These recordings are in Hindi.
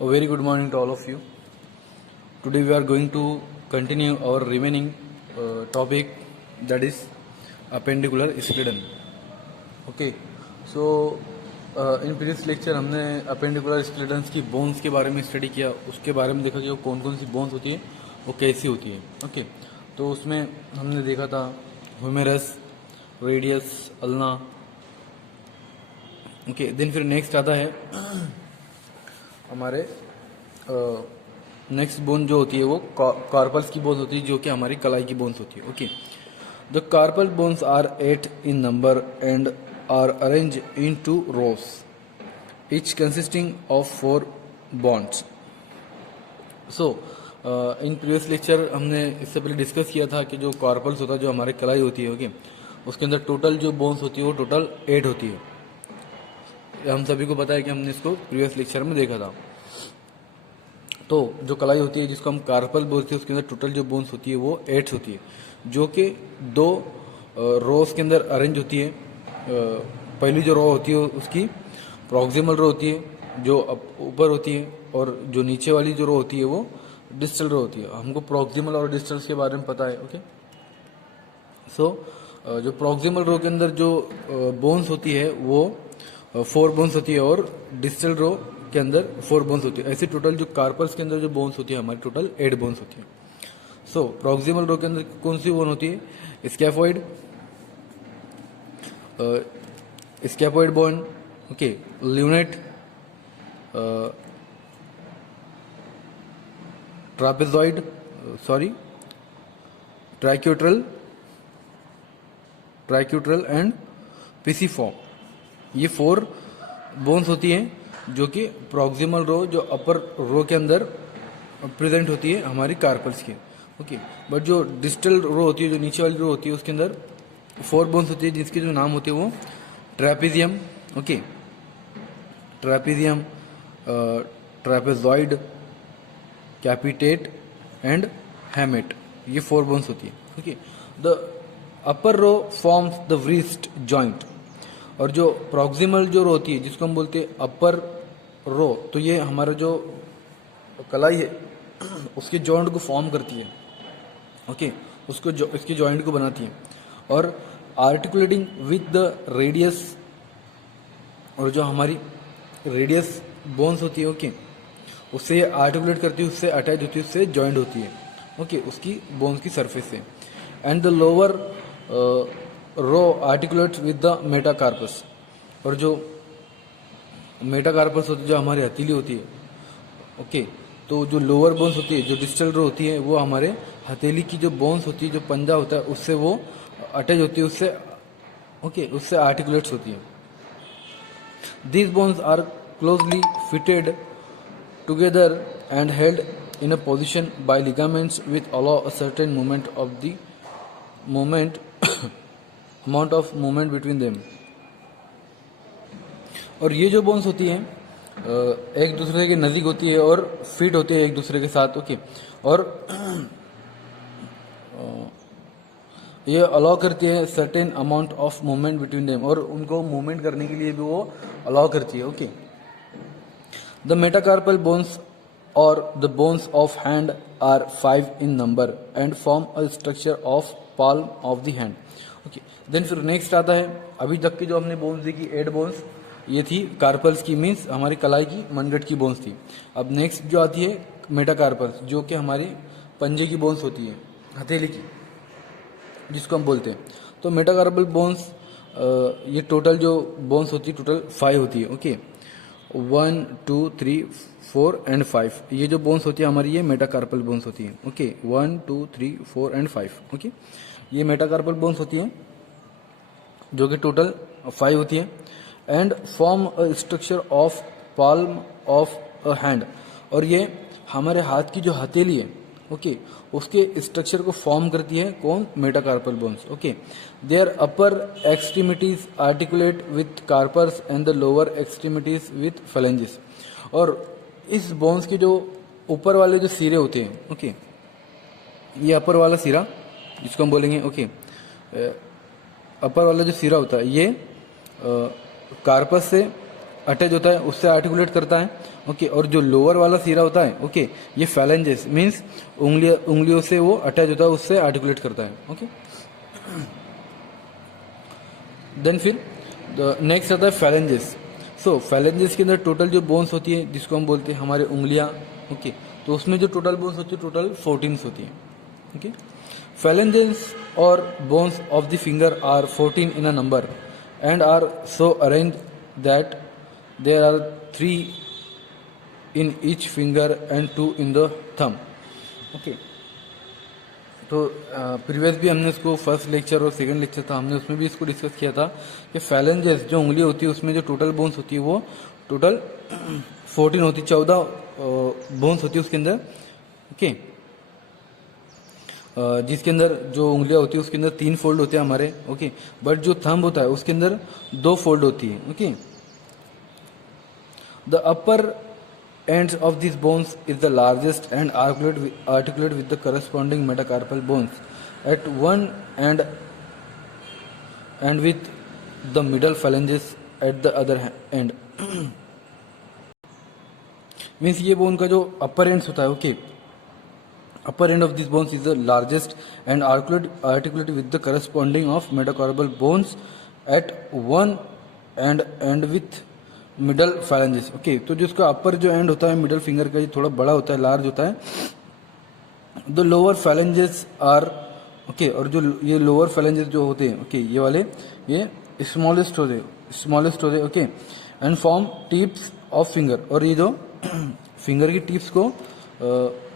A very good morning to all of you. Today we are going to continue our remaining topic, that is appendicular skeleton. Okay, so in previous lecture हमने appendicular skeletons की bones के बारे में स्टडी किया, उसके बारे में देखा कि वो कौन कौन सी bones होती है, वो कैसी होती है. ओके, तो उसमें हमने देखा था ह्यूमेरस, रेडियस, अल्ना. ओके, देन फिर नेक्स्ट आता है हमारे नेक्स्ट बोन जो होती है वो कार्पल्स की बोन्स होती है, जो कि हमारी कलाई की बोन्स होती है. Okay, the carpal bones are 8 in number and are arrange in 2 rows, each consisting of 4 bonds. So in previous lecture हमने इससे पहले डिस्कस किया था कि जो कार्पल्स होता है, जो हमारी कलाई होती है, ओके, उसके अंदर टोटल जो बोन्स होती है वो टोटल 8 होती है. हम सभी को पता है कि हमने इसको प्रीवियस लेक्चर में देखा था. तो जो कलाई होती है जिसको हम कार्पल बोलते हैं, उसके अंदर टोटल जो बोन्स होती है वो 8 होती है, जो कि 2 रोज के अंदर अरेंज होती है. पहली जो रो होती है उसकी प्रॉक्सिमल रो होती है जो ऊपर होती है, और जो नीचे वाली जो रो होती है वो डिस्टल रो होती है. हमको प्रॉक्सिमल और डिस्टल्स के बारे में पता है. ओके, सो जो प्रॉक्सिमल रो के अंदर जो बोन्स होती है वो 4 बोन्स होती है, और डिस्टल रो के अंदर 4 बोन्स होती है. ऐसे टोटल जो कार्पल्स के अंदर जो बोन्स होती है हमारी टोटल 8 बोन्स होती है. सो प्रॉक्सिमल रो के अंदर कौन सी बोन होती है? Scaphoid, scaphoid bone, okay, lunate, trapezoid, triquetral and pisiform. ये 4 बोन्स होती हैं जो कि प्रॉक्सिमल रो जो अपर रो के अंदर प्रेजेंट होती है हमारी कार्पल्स की. ओके, बट जो डिस्टल रो होती है, जो नीचे वाली रो होती है, उसके अंदर 4 बोन्स होती है जिसके जो नाम होते हैं वो trapezium, okay, trapezium, trapezoid, capitate and hamate. ये 4 बोन्स होती है. Okay, the upper row forms the wrist joint, और जो प्रॉक्सिमल जो रो होती है जिसको हम बोलते हैं अपर रो, तो ये हमारा जो कलाई है उसके जॉइंट को फॉर्म करती है. ओके, उसको इसके जॉइंट को बनाती है, और आर्टिकुलेटिंग विद द रेडियस, और जो हमारी रेडियस बोन्स होती है, ओके, उससे आर्टिकुलेट करती है, उससे अटैच होती है, उससे जॉइंट होती है, ओके, उसकी बोन्स की सरफेस से. And the lower row articulate with the metacarpus, और जो मेटाकार्पस होती है जो हमारी हथेली होती है, ओके, तो जो लोअर बोन्स होती है, जो डिस्टल रो होती है, वो हमारे हथेली की जो बोन्स होती है, जो पंजा होता है, उससे वो अटैच होती है, उससे, ओके, उससे आर्टिकुलेट्स होती है. These bones are closely fitted together and held in a position by ligaments with allow a certain movement of the amount of movement between them. और ये जो बोन्स होती हैं एक दूसरे के नज़दीक होती है और फिट होती है एक दूसरे के साथ. ओके, और ये अलाउ करती है certain amount of movement between them, और उनको मूवमेंट करने के लिए भी वो अलाउ करती है. ओके, द मेटाकार्पल बोन्स और the bones of hand are 5 in number and form a structure of palm of the hand. Okay, then फिर नेक्स्ट आता है, अभी तक की जो हमने बोन्स देखी 8 बोन्स, ये थी कार्पल्स की, मीन्स हमारी कलाई की, मनगट की बोन्स थी. अब नेक्स्ट जो आती है मेटाकार्पल्स, जो कि हमारी पंजे की बोन्स होती है, हथेली की, जिसको हम बोलते हैं. तो मेटाकार्पल बोन्स, ये टोटल जो बोन्स होती है टोटल 5 होती है. ओके, 1 2 3 4 एंड 5, ये जो बोन्स होती है हमारी, ये मेटाकार्पल बोन्स होती है. Okay, 1 2 3 4 and 5. ओके, ये मेटाकार्पल बोन्स होती हैं जो कि टोटल 5 होती है, and form a structure of palm of a hand, और ये हमारे हाथ की जो हथेली है, ओके, उसके स्ट्रक्चर को फॉर्म करती है. कौन? Metacarpal bones. Okay, their upper extremities articulate with carpals and the lower extremities with phalanges. और इस बोन्स के जो ऊपर वाले जो सिरे होते हैं, ओके, ये अपर वाला सिरा जिसको हम बोलेंगे, ओके, अपर वाला जो सिरा होता है ये कार्पस से अटैच होता है उससे आर्टिकुलेट करता है, ओके। और जो लोअर वाला सिरा होता है, ओके, ये फैलेंजेस मीन्स उंगलियों से वो अटैच होता है, उससे आर्टिकुलेट करता है, ओके। देन फिर नेक्स्ट आता है फैलेंजेस। सो फैलेंजेस के अंदर टोटल जो बोन्स होती है जिसको हम बोलते हैं हमारे उंगलियां, ओके, तो उसमें जो टोटल बोन्स होती है टोटल 14 होती है, okay. Phalanges or bones of the finger are 14 in a number and are so arranged that there are 3 in each finger and 2 in the thumb, okay। तो प्रीवियस भी हमने इसको फर्स्ट लेक्चर और सेकंड लेक्चर था, हमने उसमें भी इसको डिस्कस किया था कि फैलेंजेस जो उंगली होती है उसमें जो टोटल बोन्स होती है वो टोटल 14 होती है, 14 बोन्स होती है उसके अंदर, ओके। जिसके अंदर जो उंगलियां होती है उसके अंदर 3 फोल्ड होते हैं हमारे, ओके। बट जो थंब होता है उसके अंदर 2 फोल्ड होती है, okay. The upper ends of these bones is the largest and articulate with the corresponding metacarpal bones at one and with the middle phalanges at the other end। Means ये बोन का जो अपर एंड्स होता है, okay, upper end of these bones is the largest and articulate with the corresponding of metacarpal bones at one and with middle phalanges, okay. तो जो इसका अपर जो एंड होता है मिडल फिंगर का, ये थोड़ा बड़ा होता है, लार्ज होता है। The lower phalanges are, okay, और जो ये लोअर फैलेंजेस जो होते हैं, ओके, ये वाले ये स्मॉलेस्ट होते हैं, okay, and form tips of finger, और ये जो फिंगर की टिप्स को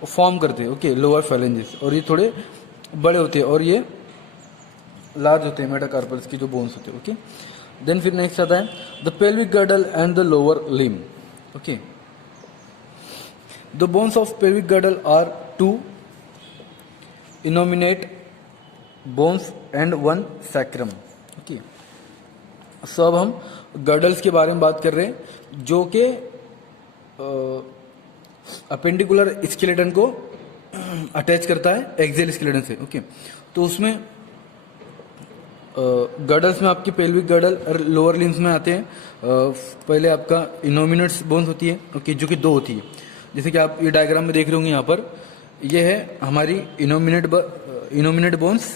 फॉर्म करते हैं, ओके, लोअर फैलेंजेस, और ये थोड़े बड़े होते हैं और ये लार्ज होते हैं मेटाकार्पल्स की जो बोन्स होते हैं, ओके। देन फिर नेक्स्ट आता है the pelvic girdle and the lower limb, okay. The bones of pelvic girdle are 2 innominate bones and 1 sacrum, okay. So अब हम गर्डल्स के बारे में बात कर रहे हैं जो कि अपेंडिकुलर स्केलेटन को अटैच करता है एक्सियल स्केलेटन से, ओके। तो उसमें गर्डल्स में आपकी पेल्विक गर्डल और लोअर लिम्स में आते हैं। पहले आपका इनोमिनेट्स बोन्स होती है, ओके, जो कि 2 होती है, जैसे कि आप ये डायग्राम में देख रहे होंगे यहाँ पर, ये है हमारी इनोमिनेट बोन्स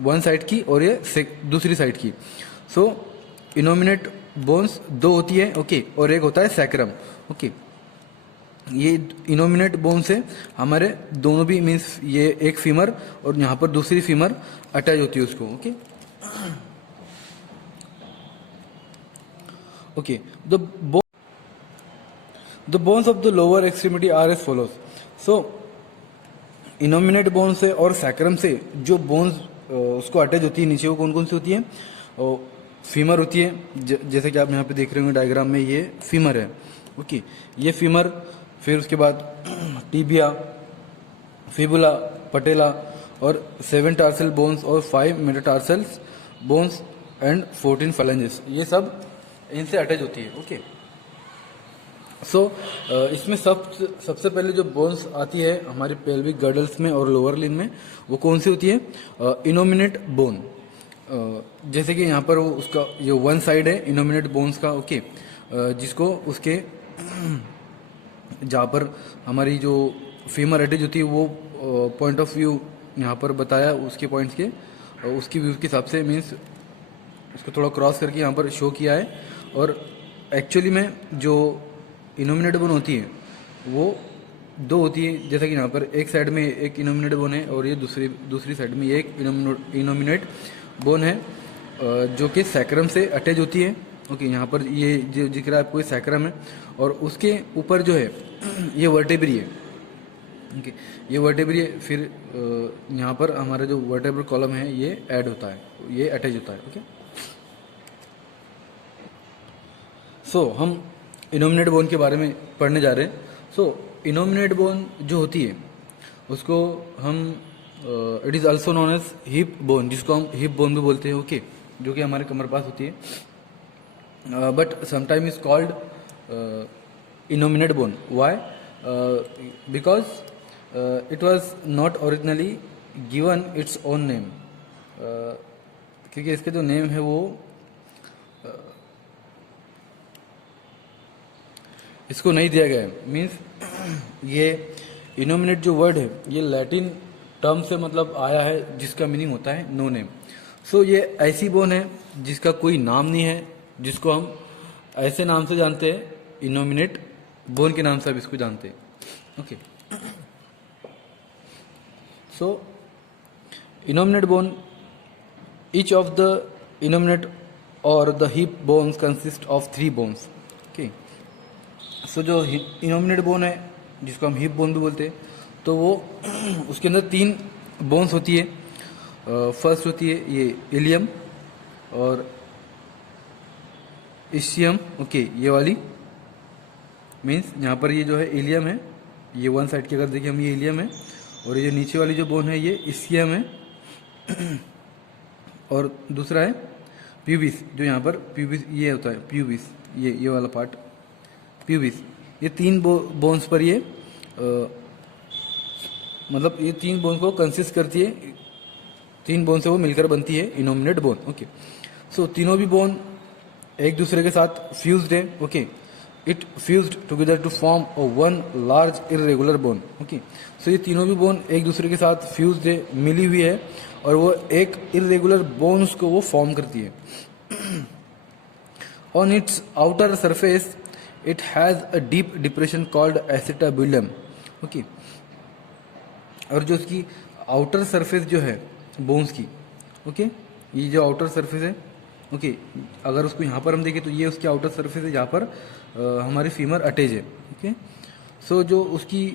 वन साइड की और ये दूसरी साइड की। सो इनोमिनेट बोन्स 2 होती है, ओके, और एक होता है सैक्रम, ओके। ये इनोमिनेट बोन्स है हमारे दोनों भी, मीन्स ये एक फीमर और यहाँ पर दूसरी फीमर अटैच होती है उसको, okay. Okay, the bones of the lower extremity are as follows। So innominate bone से और सैक्रम से जो बोन्स उसको अटैच होती है नीचे, वो कौन कौन सी होती है? फीमर होती है, जैसे कि आप यहाँ पे देख रहे होंगे डायग्राम में, ये फीमर है, ओके, ये फीमर। फिर उसके बाद टीबिया, फिबुला, पटेला और 7 टार्सल बोन्स और 5 मेटाटार्सल बोन्स एंड 14 फैलेंजेस, ये सब इनसे अटैच होती है, ओके। सो इसमें सबसे पहले जो बोन्स आती है हमारे पेल्विक गर्डल्स में और लोअर लिन में, वो कौन सी होती है? Innominate bone. जैसे कि यहाँ पर वो उसका ये 1 साइड है इनोमिनेट बोन्स का, ओके, जिसको उसके जहाँ पर हमारी जो फीमर अटैच होती है वो पॉइंट ऑफ व्यू यहाँ पर बताया उसके पॉइंट्स के, उसकी व्यू के हिसाब से, मीन्स उसको थोड़ा क्रॉस करके यहाँ पर शो किया है। और एक्चुअली में जो इनोमिनेट बोन होती है वो 2 होती है, जैसा कि यहाँ पर एक साइड में एक इनोमिनेट बोन है और ये दूसरी साइड में ये एक इनोमिनेट बोन है जो कि सैक्रम से अटैच होती है, ओके। यहाँ पर ये जो दिख रहा है आपको, ये सैक्रम है और उसके ऊपर जो है ये वर्टेब्री है, ओके, ये वर्टेब्री है। फिर यहाँ पर हमारा जो वर्टेब्रल कॉलम है ये ऐड होता है, ये अटैच होता है, ओके। सो हम इनोमिनेट बोन के बारे में पढ़ने जा रहे हैं। सो इनोमिनेट बोन जो होती है उसको हम it is also known as hip bone, जिसको हम हिप बोन भी बोलते हैं, ओके, जो कि हमारे कमर पास होती है। But sometime is called innominate bone. Why? Because it was not originally given its own name, क्योंकि इसके जो नेम है वो इसको नहीं दिया गया है। मीन्स ये इनोमिनेट जो वर्ड है ये लैटिन टर्म से मतलब आया है जिसका मीनिंग होता है नो नेम। सो ये ऐसी बोन है जिसका कोई नाम नहीं है, जिसको हम ऐसे नाम से जानते हैं, इनोमिनेट बोन के नाम से आप इसको जानते हैं। Okay, so innominate bone, each of the innominate or the hip bones consist of 3 bones. Okay, so जो इनोमिनेट बोन है जिसको हम हिप बोन भी बोलते हैं, तो वो उसके अंदर 3 बोन्स होती है। फर्स्ट होती है ये इलियम और इशियम। ओके, ये वाली मीन्स यहाँ पर ये जो है इलियम है, ये वन साइड की अगर देखिए हम, ये इलियम है, और ये जो नीचे वाली जो बोन है ये इशियम है। और दूसरा है प्यूबिस, जो यहाँ पर प्यूबिस ये होता है, प्यूबिस ये वाला पार्ट प्यूबिस। ये 3 बोन्स पर ये मतलब ये 3 बोन को कंसिस्ट करती है, 3 बोन से वो मिलकर बनती है इनोमिनेट बोन। ओके, सो तीनों भी बोन एक दूसरे के साथ फ्यूज्ड है। Okay, it fused together to form one large irregular bone. Okay, so ये तीनों भी बोन एक दूसरे के साथ फ्यूज्ड है, मिली हुई है, और वो एक इरेगुलर बोन्स को वो फॉर्म करती है। On it's outer surface it has a deep depression called acetabulum. Okay, और जो उसकी आउटर सरफेस जो है बोन्स की, ओके, ये जो आउटर सरफेस है, ओके, अगर उसको यहाँ पर हम देखें तो ये उसकी आउटर सरफेस है जहाँ पर हमारी फीमर अटैच है। ओके, सो जो उसकी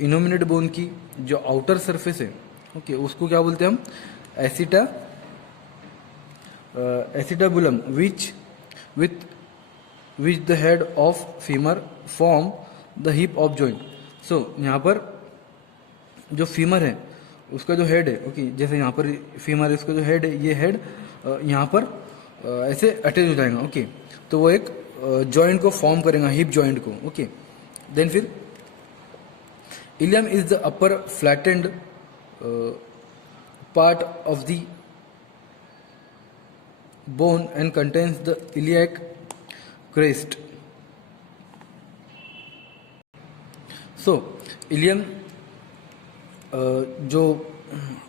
इनोमिनेट बोन की जो आउटर सरफेस है, ओके, उसको क्या बोलते हैं हम, acetabulum, which the head of femur form the hip of joint. So यहाँ पर जो फीमर है उसका जो हेड है, ओके, जैसे यहाँ पर फीमर है, उसका जो हेड है, ये हेड यहाँ पर ऐसे अटैच हो जाएगा। ओके, तो वो एक जॉइंट को फॉर्म करेगा, हिप जॉइंट को। ओके, देन फिर ilium is the upper flattened part of the bone and contains the iliac crest. So ilium जो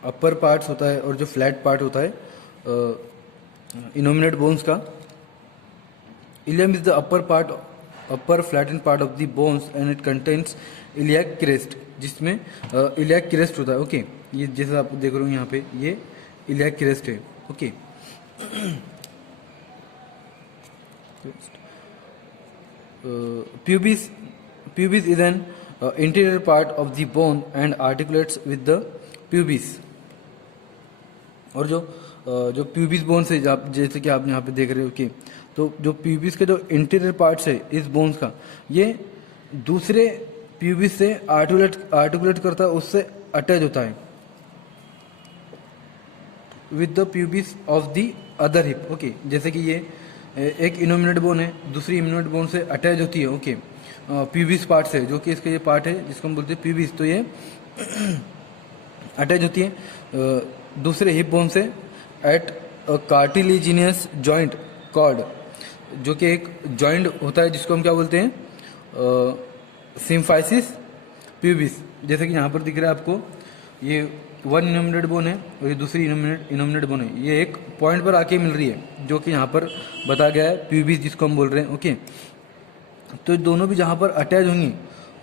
अपर पार्ट्स होता है और जो फ्लैट पार्ट होता है इनोमिनेट बोन्स का, ilium is the upper flattened part of the bones and it contains iliac crest, जिसमें इलियाक क्रेस्ट होता है। ओके, ये जैसे आप देख रहे हो यहाँ पे ये इलियाक क्रेस्ट है। Okay, pubis is an interior part of the bone and articulates with the pubis. और जो प्यूबिस बोन्स है, जैसे कि आप यहाँ पे देख रहे हो, कि तो जो प्यूबिस के जो इंटीरियर पार्ट्स है इस बोन्स का, ये दूसरे प्यूबिस से आर्टिकुलेट करता है, उससे अटैच होता है with the pubis of the other hip. Okay, जैसे कि ये एक इनोमिनेट बोन है, दूसरी इनोमिनेट बोन से अटैच होती है। ओके, प्यूबिस पार्ट से, जो कि इसका ये पार्ट है जिसको हम बोलते हैं प्यूबिस, तो ये अटैच होती है दूसरे हिप बोन से एट कार्टिलेजिनियस जॉइंट कॉर्ड, जो कि एक जॉइंट होता है जिसको हम क्या बोलते हैं, सिम्फाइसिस प्यूबिस। जैसे कि यहाँ पर दिख रहा है आपको, ये वन इनोमिनेट बोन है और ये दूसरी इनोमिनेट बोन है, ये एक पॉइंट पर आके मिल रही है, जो कि यहाँ पर बताया गया है प्यूबिस जिसको हम बोल रहे हैं। ओके, तो दोनों भी जहाँ पर अटैच होंगी,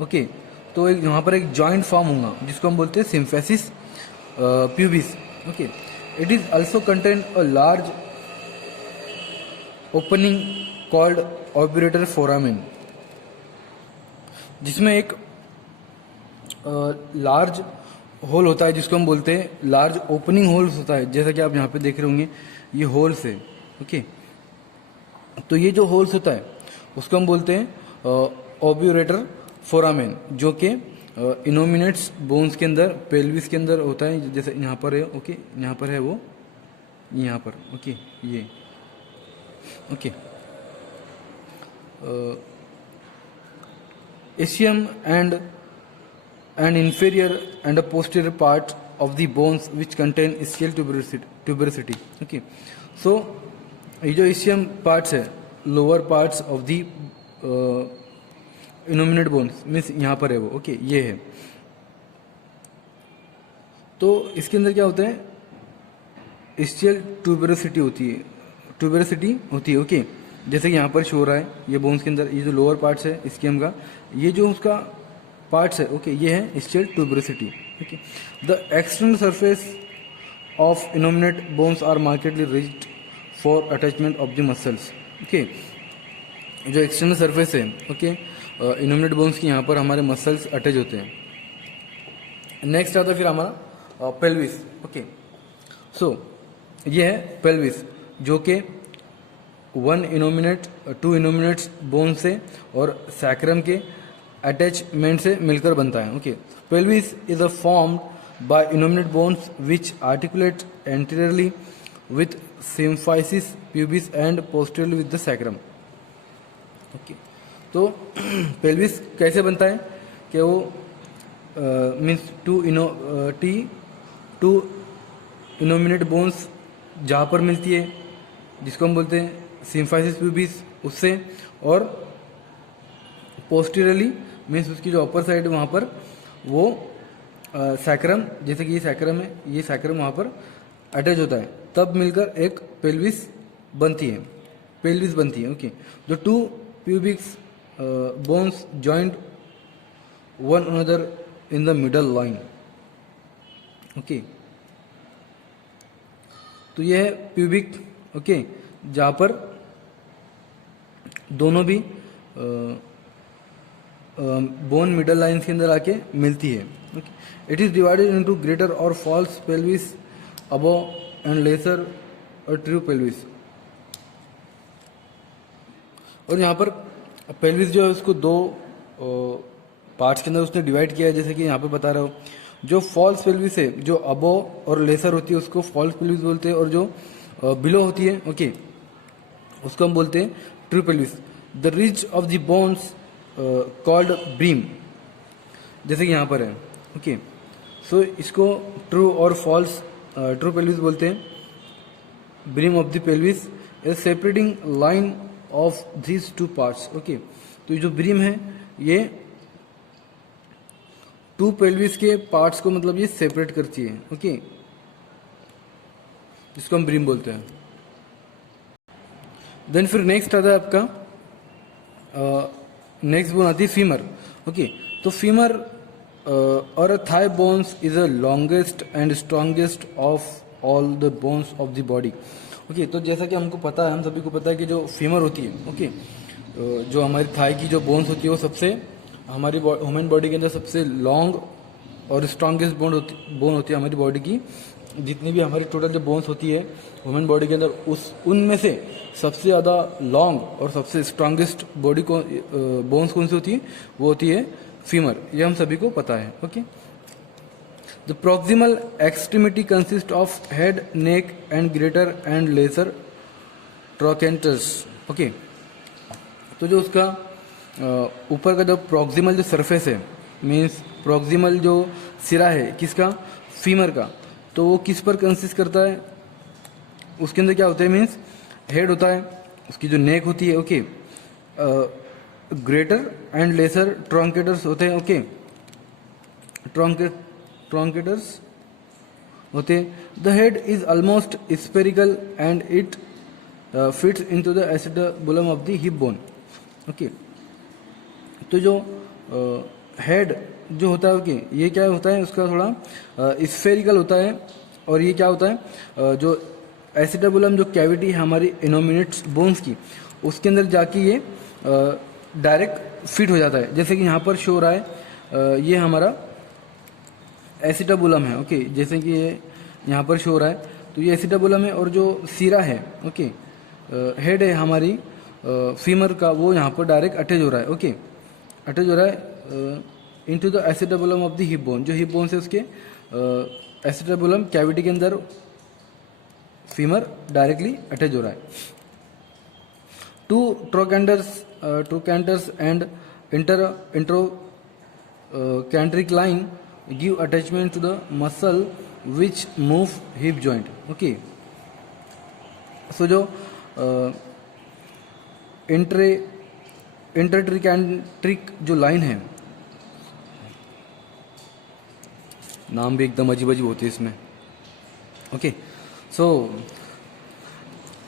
ओके, तो एक यहाँ पर एक जॉइंट फॉर्म होगा जिसको हम बोलते हैं symphysis pubis. Okay, it is also contain a large opening called obturator foramen, जिसमें एक लार्ज होल होता है जिसको हम बोलते हैं लार्ज ओपनिंग होल्स होता है, जैसा कि आप यहाँ पे देख रहे होंगे ये होल्स है। ओके, तो ये जो होल्स होता है उसको हम बोलते हैं ऑब्यूरेटर फोरामेन, जो कि इनोमिनेट्स बोन्स के अंदर, पेल्विस के अंदर होता है, जैसे यहाँ पर है। ओके, यहाँ पर है वो, यहाँ पर। ओके, ये okay, ischium and an inferior and a posterior part of the bones which contain ischial tuberosity. Okay, so ये जो ischium parts है, lower parts of the innominate bones means यहाँ पर है वो, ओके ये है। तो इसके अंदर क्या होता है, इस्चियल ट्यूबरोसिटी होती है, ओके। जैसे कि यहाँ पर शो हो रहा है, ये बोन्स के अंदर ये जो लोअर पार्ट्स है स्कियम का, ये जो उसका पार्ट्स है, ओके ये है ischial tuberosity, okay. The external surface of innominate bones are markedly ridged for attachment of the muscles, okay. जो एक्सटर्नल सरफेस है, ओके, इनोमिनेट बोन्स की, यहाँ पर हमारे मसल्स अटैच होते हैं। नेक्स्ट आता है फिर हमारा पेल्विस, ओके। सो ये है पेल्विस, जो कि 2 इनोमिनेट बोन से और सैक्रम के अटैचमेंट से मिलकर बनता है, okay. Pelvis is a formed by innominate bones which articulate anteriorly with symphysis pubis and posteriorly with the sacrum, okay. तो पेल्विस कैसे बनता है कि वो मीन्स टू इनोमिनेट बोन्स जहाँ पर मिलती है, जिसको हम बोलते हैं सिम्फाइसिस प्यूबिस, उससे, और पोस्टीरियरली मीन्स उसकी जो अपर साइड है वहाँ पर वो सैक्रम, जैसे कि ये सैक्रम है, ये सैक्रम वहाँ पर अटैच होता है, तब मिलकर एक पेल्विस बनती है, ओके। जो 2 pubics bones joint one another in the middle line, okay. तो यह है प्यूबिक, ओके, जहाँ पर दोनों भी बोन मिडल लाइन के अंदर आके मिलती है, okay. It is divided into greater और false pelvis above and lesser और ट्रू पेल्विस। और यहाँ पर पेल्विस जो है उसको 2 पार्ट्स के अंदर उसने डिवाइड किया है, जैसे कि यहाँ पर बता रहा हूँ। जो फॉल्स पेल्विस है, जो अबव और लेसर होती है, उसको फॉल्स पेल्विस बोलते हैं, और जो बिलो होती है, ओके, उसको हम बोलते हैं true pelvis. The ridge of the bones called brim, जैसे कि यहाँ पर है, ओके। सो इसको ट्रू और फॉल्स ट्रू पेल्विस बोलते हैं। Brim of the pelvis is separating line of these 2 parts, okay. तो ये जो ब्रीम है ये 2 पेल्विस के पार्ट्स को मतलब ये सेपरेट करती है, ओके, जिसको हम ब्रीम बोलते हैं। देन फिर नेक्स्ट आता है आपका नेक्स्ट बोन आती है फीमर, ओके। तो फीमर और thigh bones is the longest and strongest of all the bones of the body, okay. तो जैसा कि हमको पता है, हम सभी को पता है कि जो फीमर होती है, ओके, जो हमारी थाई की जो बोन्स होती है वो सबसे हमारी ह्यूमन बॉडी के अंदर सबसे लॉन्ग और स्ट्रॉन्गेस्ट बोन होती है हमारी बॉडी की। जितनी भी हमारी टोटल जो बोन्स होती है ह्यूमन बॉडी के अंदर, उनमें से सबसे ज़्यादा लॉन्ग और सबसे स्ट्रॉन्गेस्ट बॉडी को बोन्स कौन सी होती है, वो होती है फीमर। ये हम सभी को पता है, okay. The proximal extremity consist of head, neck and greater and lesser ट्रोकेंटर्स, okay. तो जो उसका ऊपर का जो प्रॉक्सिमल जो सरफेस है, मीन्स प्रॉक्सिमल जो सिरा है किसका, फीमर का, तो वो किस पर कंसिस्ट करता है, उसके अंदर क्या होता है, मीन्स हेड होता है, उसकी जो नेक होती है, ओके, ग्रेटर एंड लेसर ट्रॉन्केटर्स होते हैं, ओके, ट्रॉन्केटर्स होते हैं। The head is almost spherical and it fits into the acetabulum of the hip bone, okay. तो जो हेड जो होता है, ओके, ये क्या होता है, उसका थोड़ा स्फेरिकल होता है, और ये क्या होता है, जो एसिटाबुलम जो कैविटी है हमारी इनोमिनेट बोन्स की, उसके अंदर जाके ये डायरेक्ट फिट हो जाता है। जैसे कि यहाँ पर शो रहा है, ये हमारा एसिटाबुलम है, ओके, जैसे कि ये यहाँ पर शो रहा है, तो ये एसिटाबुलम है, और जो सीरा है, ओके, हेड है हमारी फीमर का, वो यहाँ पर डायरेक्ट अटैच हो रहा है, ओके, अटैच हो रहा है into the acetabulum of the hip bone. जो हिप बोन से उसके एसिटाबुलम कैविटी के अंदर फीमर डायरेक्टली अटैच हो रहा है। 2 trochanters and intertrochanteric line give attachment to the muscle which move hip joint, okay. So जो इंटरट्रिकैंट्रिक जो लाइन है, नाम भी एकदम अजीब अजीब होती है इसमें। ओके, सो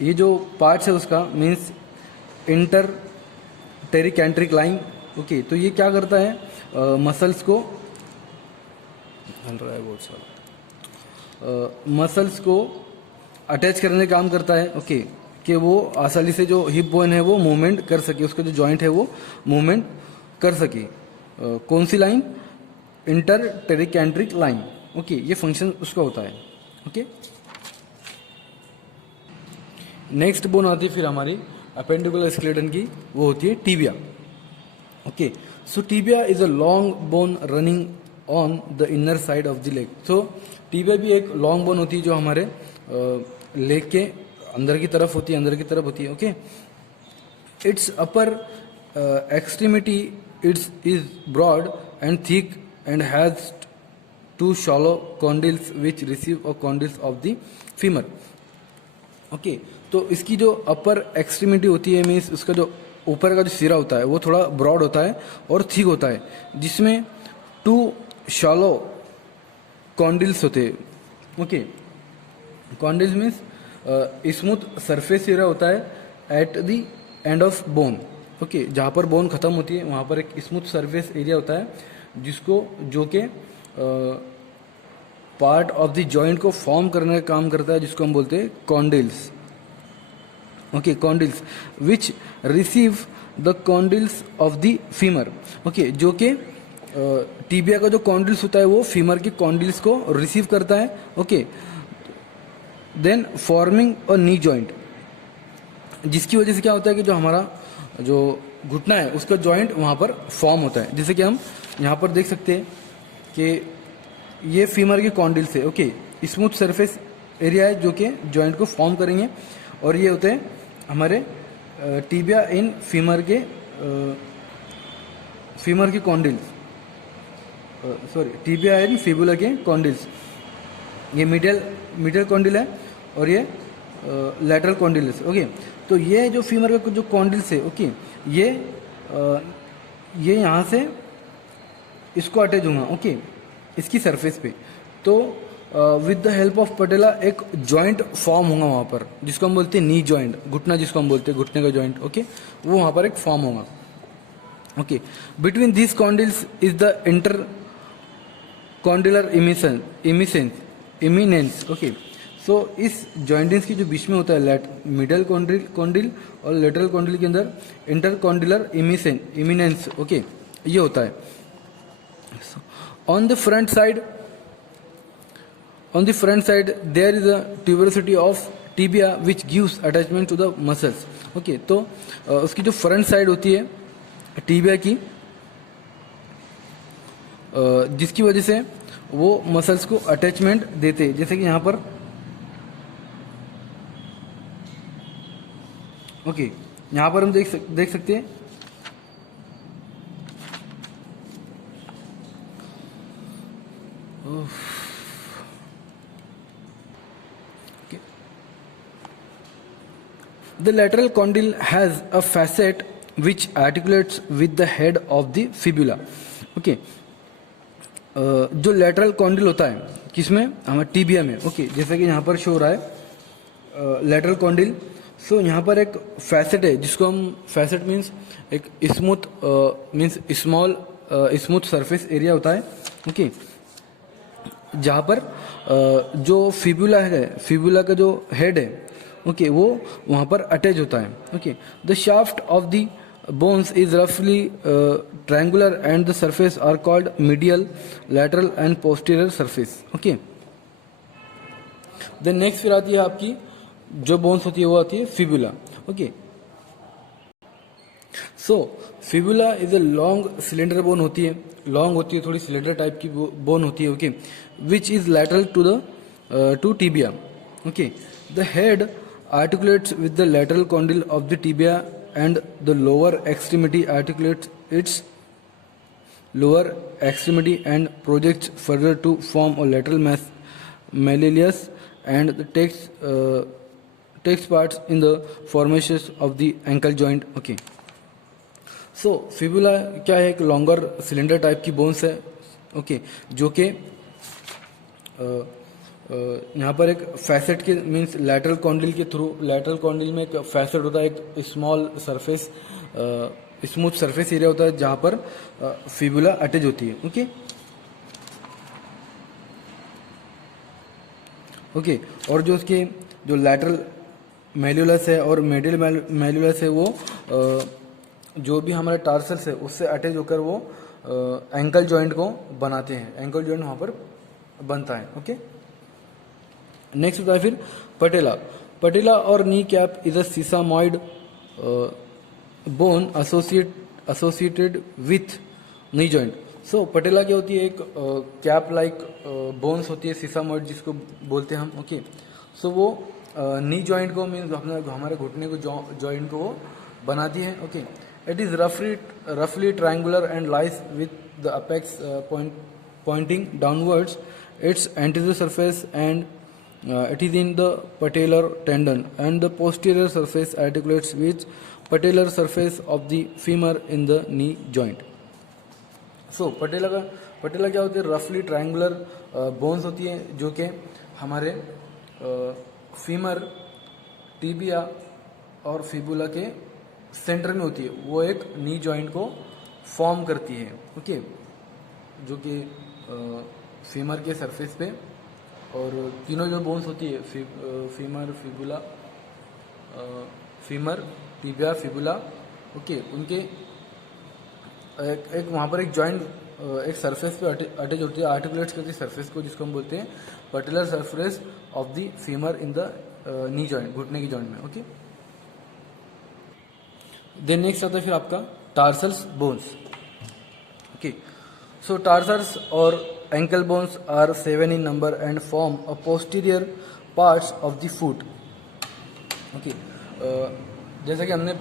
ये जो पार्ट्स है उसका मीन्स इंटर टेरिकैंट्रिक लाइन। ओके, तो ये क्या करता है, मसल्स को हल रहा है बहुत सारा, मसल्स को अटैच करने का काम करता है। ओके, कि वो आसानी से जो हिप बोन है वो मूवमेंट कर सके, उसका जो जॉइंट है वो मूवमेंट कर सके। कौन सी line? Intertrochanteric line. Okay, ये फंक्शन उसका होता है। ओके, नेक्स्ट बोन आती है फिर हमारी अपेंडिकुलर स्केलेटन की, वो होती है tibia. Okay, so tibia is a long bone running on the inner side of the leg. So tibia भी एक लॉन्ग बोन होती है जो हमारे लेग के अंदर की तरफ होती है। Okay, its upper extremity its is broad and thick and has two shallow condyles which receive a condyles of the femur. Okay, तो इसकी जो अपर एक्सट्रीमिटी होती है मीन्स उसका जो ऊपर का जो सिरा होता है वो थोड़ा ब्रॉड होता है और थिक होता है, जिसमें 2 शॉलो कॉन्डिल्स होते हैं। Okay, condyles means smooth surface area होता है at the end of bone. Okay, जहाँ पर बोन खत्म होती है वहाँ पर एक स्मूथ सरफेस एरिया होता है जिसको जो के पार्ट ऑफ द जॉइंट को फॉर्म करने का काम करता है, जिसको हम बोलते हैं condyles. Okay, condyles which receive the condyles of the femur. Okay, जो कि टीबिया का जो कॉन्डिल्स होता है वो फीमर के कॉन्डिल्स को रिसीव करता है। Okay, then forming a knee joint, जिसकी वजह से क्या होता है कि जो हमारा जो घुटना है उसका जॉइंट वहाँ पर फॉर्म होता है। जैसे कि हम यहाँ पर देख सकते हैं कि ये फीमर के कॉन्डिल्स है। ओके, स्मूथ सरफेस एरिया है जो कि जॉइंट को फॉर्म करेंगे, और ये होते हैं हमारे टीबिया इन फीमर के कॉन्डिल्स, सॉरी टीबिया इन फिबुला के कॉन्डिल्स। ये मीडियल कॉन्डिल है और ये लैटरल कॉन्डिल्स। ओके, तो ये जो फीमर का जो कॉन्डिल्स है, ओके, ये यहाँ से इसको अटैच होगा। ओके, इसकी सरफेस पे, तो विद द हेल्प ऑफ पटेला एक जॉइंट फॉर्म होगा वहाँ पर, जिसको हम बोलते हैं नी जॉइंट, घुटना जिसको हम बोलते हैं, घुटने का जॉइंट। ओके, वो वहाँ पर एक फॉर्म होगा। Okay, between this condyles is the intercondylar eminence. Okay, so इस जॉइंटिंग्स की जो बीच में होता है मिडल कॉन्डिल और लेटरल कॉन्डिल के अंदर इंटर कॉन्डिलर इमिनेंस। ओके, ये होता है। On the front side there is a tuberosity of tibia which gives attachment to the muscles. Okay, तो उसकी जो फ्रंट साइड होती है टीबिया की, जिसकी वजह से वो मसल्स को अटैचमेंट देते हैं। जैसे कि यहाँ पर ओके, यहाँ पर हम देख सकते हैं The lateral condyle has a facet which articulates with the head of the fibula. Okay, जो lateral condyle होता है किसमें? हमारे टीबिया में। ओके, जैसे कि यहाँ पर शो हो रहा है lateral condyle। सो यहाँ पर एक फैसेट है जिसको हम फैसेट मीन्स एक smooth means smooth surface area होता है। ओके, जहाँ पर जो फिबुला है, फिबुला का जो हेड है, ओके, वो वहाँ पर अटैच होता है। Okay, the shaft of the bones is रफली triangular and the surface are called medial, lateral and posterior surface. Okay, then next फिर आती है आपकी जो बोन्स होती है वो आती है fibula. Okay, so fibula is a long cylinder bone होती है, लॉन्ग होती है, थोड़ी सिलेंडर टाइप की बोन होती है। Okay, which is lateral to tibia. Okay, the head articulates with the lateral condyle of the tibia and the lower extremity articulates its lower extremity and projects further to form a lateral malleolus and takes parts in the formations of the ankle joint. Okay, so fibula क्या है, एक लॉन्गर सिलेंडर टाइप की बोन्स है, ओके, जो कि यहाँ पर एक फैसेट के मीन्स लैटरल कॉन्डिल के थ्रू, लैटरल कॉन्डिल में एक फैसेट होता है, एक small surface, smooth surface area होता है जहाँ पर फिबुला अटैच होती है, ओके ओके। और जो उसके जो लैटरल मेल्यूलस है और मेडियल मेल्यूलस है, वो जो भी हमारे टार्सल्स है उससे अटैच होकर वो एंकल जॉइंट को बनाते हैं, एंकल जॉइंट वहाँ पर बनता है, ओके। नेक्स्ट होता है फिर पटेला। पटेला और knee cap is a sesamoid bone associated with knee joint. So patella क्या होती है, एक कैप लाइक बोन्स होती है, सीसामॉइड जिसको बोलते हैं हम, ओके। सो वो नी जॉइंट को मीन्स हमारे घुटने को जॉइंट को वो बनाती है, ओके। इट इज रफली triangular and lies with the apex pointing downwards. Its anterior surface and it is in the patellar tendon, and the posterior surface articulates with patellar surface of the femur in the knee joint. So पटेला क्या होती है, रफली ट्रायंगुलर बोन्स होती है जो कि हमारे फीमर, टीबिया और फिबुला के सेंटर में होती है, वो एक नी जॉइंट को फॉर्म करती है, ओके, जो कि फीमर के सरफेस पे। और तीनों जो बोन्स होती है, femur, fibula, femur, tibia, fibula, okay, उनके एक वहाँ पर एक जॉइंट एक सरफेस पे अटैच होती है, आर्टिकुलेट करती है सरफेस को, जिसको हम बोलते हैं patellar surface of the femur in the knee joint, घुटने की जॉइंट में, ओके। देन नेक्स्ट आता है फिर आपका tarsals bones, okay. So tarsals or ankle bones are 7 in number and form a posterior parts of the foot. Okay. जैसा कि हमने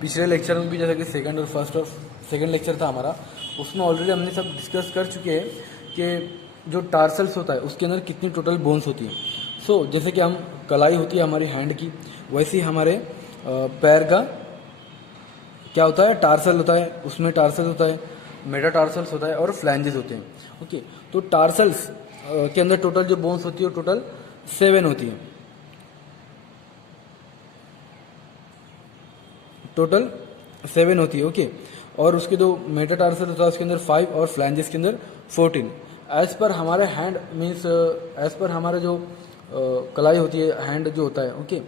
पिछले लेक्चर में भी, जैसा कि सेकंड लेक्चर था हमारा, उसमें ऑलरेडी हमने सब डिस्कस कर चुके हैं कि जो टार्सल्स होता है उसके अंदर कितनी टोटल बोन्स होती है। सो जैसे कि हम कलाई होती है हमारी हैंड की, वैसे ही हमारे पैर का क्या होता है, टार्सल होता है, उसमें टार्सल होता है, मेटाटार्सल्स होता है और फ्लैंजेस होते हैं, ओके। तो टार्सल्स के अंदर टोटल जो बोन्स होती है टोटल 7 होती है, टोटल 7 होती है, ओके। और उसके जो मेटाटार्सल होता है उसके अंदर 5 और फ्लैंजेस के अंदर 14। एज पर हमारे हैंड मीन्स एज पर हमारे जो कलाई होती है, हैंड जो होता है, ओके,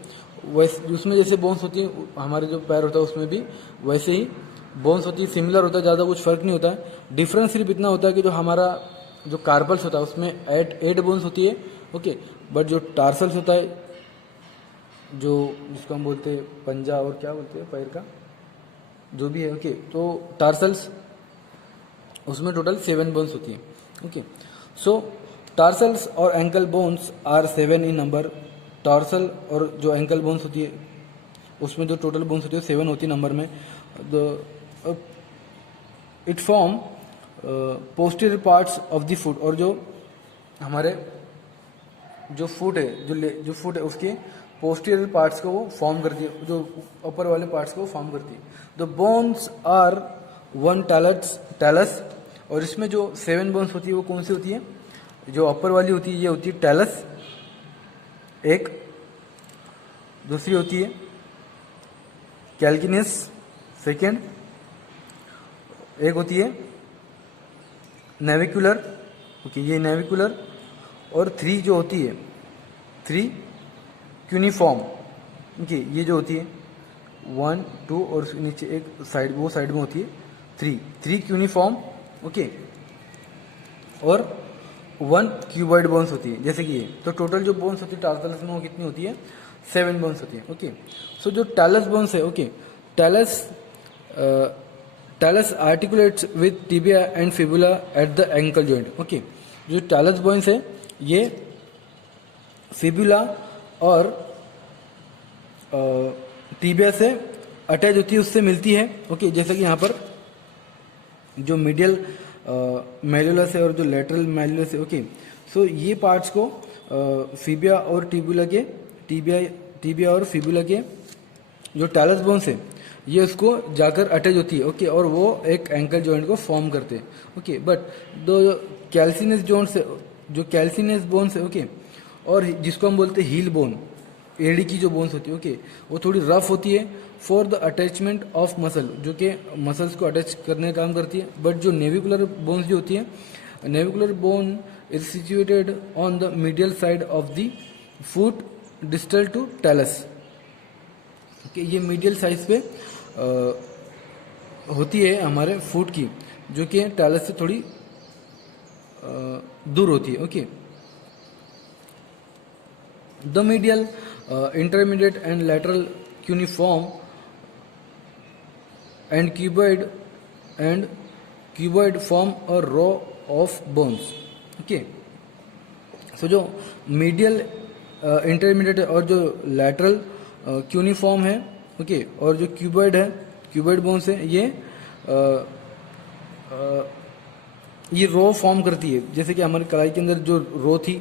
वैसे उसमें जैसे बोन्स होती है, हमारे जो पैर होता है उसमें भी वैसे ही बोन्स होती है, सिमिलर होता है, ज़्यादा कुछ फर्क नहीं होता है। डिफरेंस सिर्फ इतना होता है कि जो हमारा जो कार्पल्स होता है उसमें 8 बोन्स होती है, ओके, बट जो टार्सल्स होता है, जो जिसको हम बोलते हैं पंजा और क्या बोलते हैं पैर का जो भी है, ओके, तो टार्सल्स उसमें टोटल 7 बोन्स होती है, ओके। सो टार्सल्स और ankle bones are 7 in number. Tarsal और जो एंकल बोन्स होती है उसमें जो टोटल बोन्स होती है 7 होती है नंबर में। It form posterior parts of the foot, और जो हमारे जो फुट है, जो फुट है उसके पोस्टीरियर पार्ट्स को वो फॉर्म करती है, जो ऊपर वाले पार्ट्स को वो फॉर्म करती है। द बोन्स आर 1 टैलस, और इसमें जो 7 बोन्स होती है वो कौन सी होती है, जो अपर वाली होती है ये होती है टैलस, एक दूसरी होती है कैल्किनस, सेकेंड एक होती है नेविकुलर, ओके, ये नेविकुलर, और 3 जो होती है 3 क्यूनिफॉर्म, ओके, ये जो होती है 1 2 और उसके नीचे एक साइड, वो साइड में होती है 3 क्यूनिफॉर्म, ओके, और 1 क्यूबॉइड बोन्स होती है जैसे कि ये। तो टोटल जो बोन्स होती है टार्सल्स में वो कितनी होती है, 7 बोन्स होती है, ओके। सो जो टैलस बोन्स है, okay, talus articulates with tibia and fibula at the ankle joint, okay. जो टैलस बोन्स है ये फिबुला और टिबिया से अटैच होती है, उससे मिलती है, ओके। जैसे कि यहाँ पर जो मीडियल मेल्यूलस है और जो लेटरल मेल्यूलस है, ओके। सो ये पार्ट्स को फिबिया और टिबिया और फिबुला के जो टैलस बोन्स है ये उसको जाकर अटैच होती है, ओके, और वो एक एंकल जॉइंट को फॉर्म करते हैं, ओके। बट दो कैल्सिनस जोन्स है, जो कैल्सिनस बोन्स है, ओके, और जिसको हम बोलते हैं हील बोन, एड़ी की जो बोन्स होती है, ओके, वो थोड़ी रफ होती है for the attachment of muscle, जो कि मसल्स को अटैच करने का काम करती है। बट जो नेविकुलर बोन्स जो होती है, navicular bone is situated on the medial side of the foot distal to talus, okay. ये मीडियल साइज पे होती है हमारे फुट की, जो कि टैलस से थोड़ी दूर होती है, okay. The medial intermediate and lateral cuneiform and cuboid form a row of bones, okay. So जो मीडियल इंटरमीडिएट और जो लैटरल क्यूनिफॉर्म है, ओके, और जो क्यूबॉइड है, क्यूबॉइड बोन्स है, ये रो फॉर्म करती है। जैसे कि हमारी कलाई के अंदर जो रो थी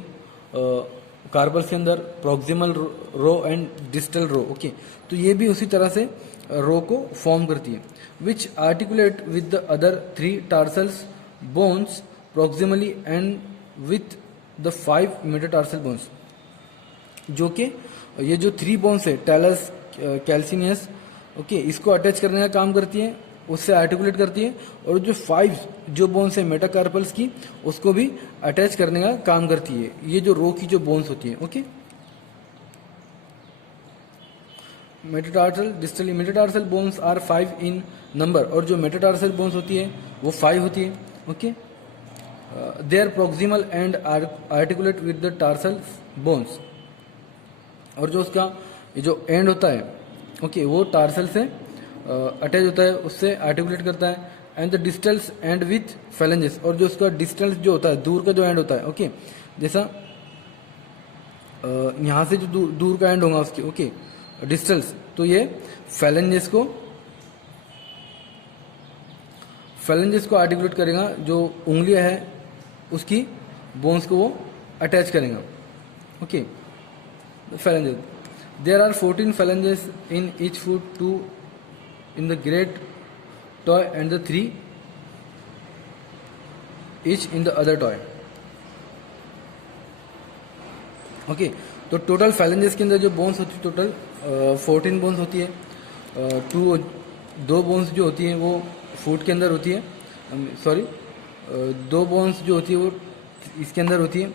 कार्पल्स के अंदर, proximal row and distal row, okay, तो ये भी उसी तरह से रो को फॉर्म करती है। Which articulate with the other 3 tarsals bones proximally and with the 5 metatarsal bones, जो कि ये जो 3 बोन्स है, टैलस, कैल्सिनियस, ओके, इसको अटैच करने का काम करती है, उससे आर्टिकुलेट करती है, और जो 5 जो बोन्स है मेटाकार्पल्स की, उसको भी अटैच करने का काम करती है, ये जो रो की जो बोन्स होती है, okay. Metatarsal distally, metatarsal bones are 5 in number, और जो मेटाटार्सल बोन्स होती है वो 5 होती है, okay. They are proximal end articulate with the tarsal bones, और जो उसका ये जो एंड होता है, ओके, वो टार्सल से अटैच होता है, उससे आर्टिकुलेट करता है। And the distals and with phalanges, और जो उसका डिस्टल्स जो होता है, दूर का जो एंड होता है, ओके, जैसा यहाँ से जो दूर का एंड होगा उसके, ओके, डिस्टल्स, तो ये फैलेंजेस को आर्टिकुलेट करेगा, जो उंगलियां है उसकी बोन्स को वो अटैच करेगा, okay. Phalanges. There are 14 phalanges in each foot, 2 in the great toe and the 3 each in the other toe. Okay, तो टोटल phalanges के अंदर जो बोन्स होती है, टोटल 14 बोन्स होती है। 2 बोन्स जो होती हैं वो फुट के अंदर होती है, सॉरी, 2 बोन्स जो होती है वो इसके अंदर होती है,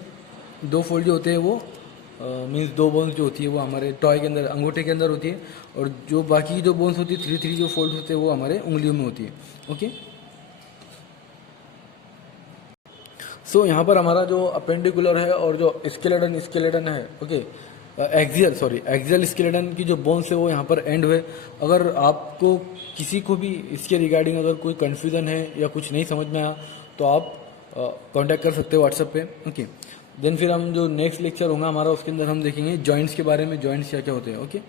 2 फोल्ड जो होते हैं वो मीन्स 2 बोन्स जो होती है वो हमारे टॉय के अंदर, अंगूठे के अंदर होती है, और जो बाकी जो बोन्स होती है 3 जो फोल्ड होते हैं वो हमारे उंगलियों में होती है, ओके। सो यहाँ पर हमारा जो अपेंडिकुलर है और जो स्केलेटन है, ओके, एक्सियल स्केलेटन की जो बोन्स है वो यहाँ पर एंड हुए। अगर आपको किसी को भी इसके रिगार्डिंग अगर कोई कन्फ्यूज़न है या कुछ नहीं समझ में आया, तो आप कांटेक्ट कर सकते हो व्हाट्सएप पे, ओके। देन फिर हम जो नेक्स्ट लेक्चर होगा हमारा, उसके अंदर हम देखेंगे जॉइंट्स के बारे में, जॉइंट्स क्या क्या होते हैं, ओके।